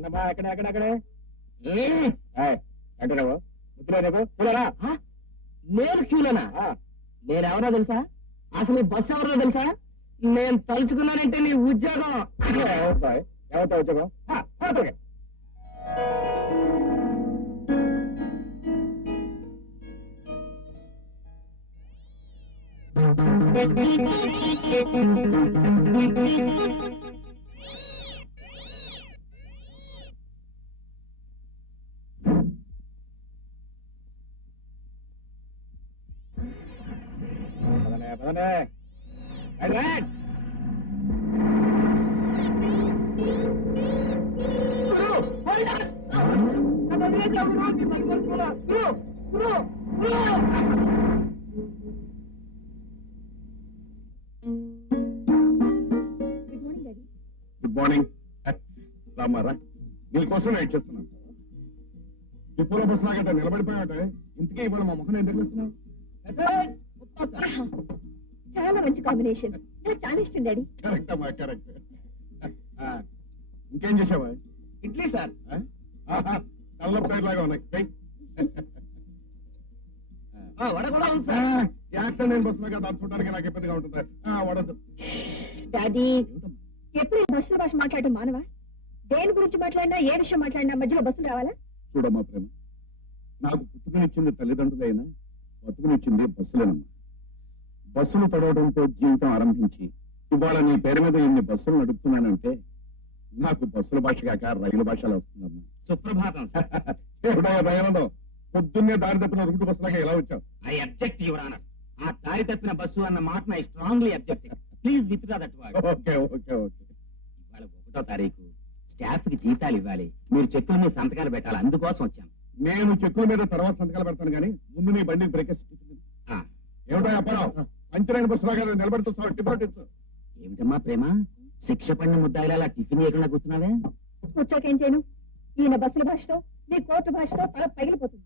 అవునమ్మా ఎక్కడే అంటే నువ్వు ముద్దులో చూడరా నేను క్యూలోనా? నేనెవరో తెలుసా? అసలు ఈ బస్సు ఎవరో తెలుసా? నేను తలుచుకున్నానంటే నీ ఉద్యోగం. ఎవరితో ఉద్యోగం? Good morning. రామారా, నీకోసం వెయిట్ చేస్తున్నాను. డిపోలో బస్సు లాగంటే నిలబడిపోయాట. ఇంతకీ ఇవాళ మా ముఖం ఎందుకు ఇస్తున్నావు? చాలా మంచి కాంబినేషన్. నాకు చాలా ఇష్టం డాడీ. కరెక్ట్ అమ్మా, కరెక్ట్. ఇంకేం చేసావా? ఇడ్లీ సార్. తల్లపేట లాగా ఉన్నాయి. వడ కూడా ఉంది సార్. యాక్సిడెంట్ బస్సులో కదా, చూడడానికి నాకు ఇబ్బందిగా ఉంటుంది. వడదు డాడీ, ఎప్పుడు బస్సులో భాష మాట్లాడటం మానవా? దేని గురించి మాట్లాడినా, ఏ విషయం మాట్లాడినా మధ్యలో బస్సులు రావాలా? చూడమ్మా ప్రేమ, నాకు పుట్టుకునిచ్చింది తల్లిదండ్రులైనా బతుకునిచ్చింది బస్సులేనమ్మా. బస్సులు తడవడంతో జీవితం ఆరంభించి ఇవాళ నీ పేరు మీద ఇన్ని బస్సులు నడుపుతున్నానంటే నాకు బస్సుల భాష కాక రైలు భాషలు వస్తుందమ్మా. సుప్రభాతం. ఏమిటయ్యా దయానందం, పొద్దున్నే దారి తప్పిన రూటు బస్సులాగా ఎలా వచ్చావు? I object your honour. ఆ దారి తప్పిన బస్సు అన్న మాట I strongly object. Please withdraw that word. Okay okay okay. ఇవాళ 1వ తారీఖు, స్టాఫ్ కి జీతాలు ఇవ్వాలి. మీరు చెక్కుల మీద సంతకాలు పెట్టాలి, అందుకోసం వచ్చాను. నేను చెక్కుల మీద తర్వాత సంతకాలు పెడతాను కానీ ముందు నీ బండి బ్రేకేసి ఏమిటో అప్పారావు, పంచరైన బస్సులాగా నిలబడుతూ డిపార్ట్మెంట్స్. ఏమిటమ్మా ప్రేమ, శిక్ష పడిన ముద్దాయిలా అలా టిఫిన్ చేయకుండా కూర్చున్నావే? కూర్చోకేం చేయను? ఈయన బస్సుల భాషతో, నీ కోర్టు భాషతో తల పగిలిపోతుంది.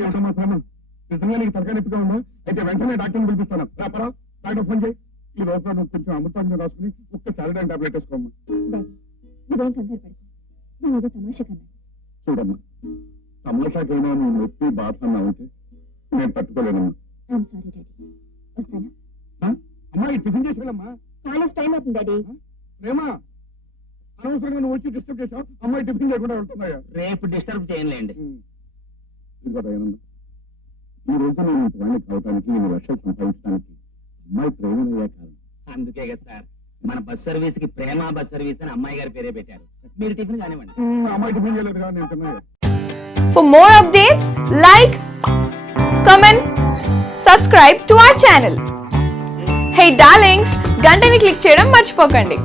ఏమిటమ్మా ప్రేమ, నిజంగా నీకు తలకాయ నొప్పిగా ఉందా? అయితే వెంటనే డాక్టర్ని పిలిపిస్తాను. అప్పారావు, డాక్టర్ ఫోన్ చేయి. ఈ రోజు నువ్వు కొంచెం అమృతాంజం రాసుకుని ఒక్క సాలిడైన్ టాబ్లెట్ వేసుకోమ్మా. నువ్వేం కంగారు పడకు, నేను ఏదో తమాషా కన్నా. చూడమ్మా, తమాషాకైనా నువ్వు నొప్పి బాధ అన్నావంటే నేను తట్టుకోలేనమ్మా. I'm sorry daddy. వస్తానా? అమ్మా, ఈ టిఫిన్ చేసేయాలమ్మా. కాలేజ్ టైం అవుతుంది డాడీ. ప్రేమ, అనవసరంగా నువ్వు వచ్చి డిస్టర్బ్ చేసావు. అమ్మాయి టిఫిన్ చేయకుండా ఉంటున్నాయా? రేపు డిస్టర్బ్ చేయలేండి. ఇదిగో దయానందం, ఈ రోజు నేను ఇంతవాణ్ణి కావడానికి, నేను లక్షలు సంపాదించడానికి అమ్మాయి ప్రేమయ్యే కారణం. అందుకే కదా సార్ మన బస్ సర్వీస్ కి ప్రేమ బస్ సర్వీస్ అని అమ్మాయి గారి పేరే పెట్టారు. మీరు టిఫిన్ కానివ్వండి. అమ్మాయి టిఫిన్ చేయలేదు కానీ నేను తిన్నాయా. For more updates, like, comment, subscribe to our channel. Hey darlings, గంటని click చేయడం మర్చిపోకండి.